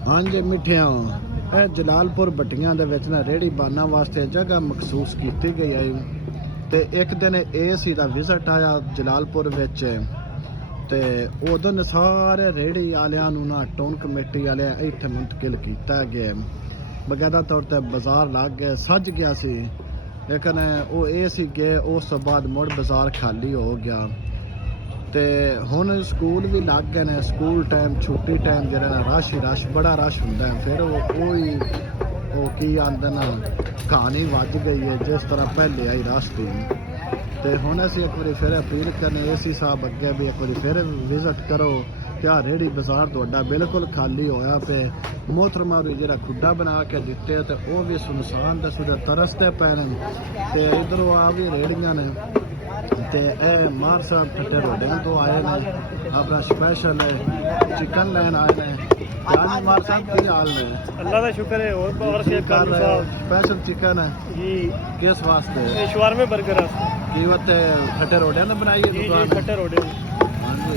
हाँ जी मिठिया जलालपुर भट्टियां दे विच ना रेहड़ी बाना वास्ते जगह मखसूस की गई है। ते एक दिन एसी दा विजिट आया जलालपुर विच ते उदन सारे रेहड़ी वालियां नूं ना टाउन कमेटी वाले इत्थे मुंतकिल किया गया। बकायदा तौर पर बाजार लग गए सज गया सी, लेकिन वो एसी गए उस तो बाद मुड़ बाजार खाली हो गया। ते हुण स्कूल भी लग गए ने, स्कूल टाइम छुट्टी टाइम जरा रश ही रश बड़ा रश होंदा है। फिर वो की आंदे ना कहानी वज गई है जिस तरह पहले आई रश थी। तो हुण असीं एक बार फिर अपील करने एसी साहब अगे भी एक बार फिर विजिट करो। क्या रेहड़ी बाजार तुहाडा बिल्कुल खाली होया पे, मोहतरमा भी जरा खुड्डा बना के दिते तो वह भी सुनसान दसो तरसते पे ने। ते इधरों आ भी रेहड़ियां ने ते मार साहब ठट्टे रोडे तो आए ने अपना स्पेशल चिकन लैन आए ने। जानी मार साहब की हाल ने? अल्लाह का शुक्र है। और स्पेशल चिकन है जी किस वास्ते? शवारमे बर्गर कीमत ठट्टे रोडे ने बनाई है दुकान? ठट्टे रोडे। हाँ जी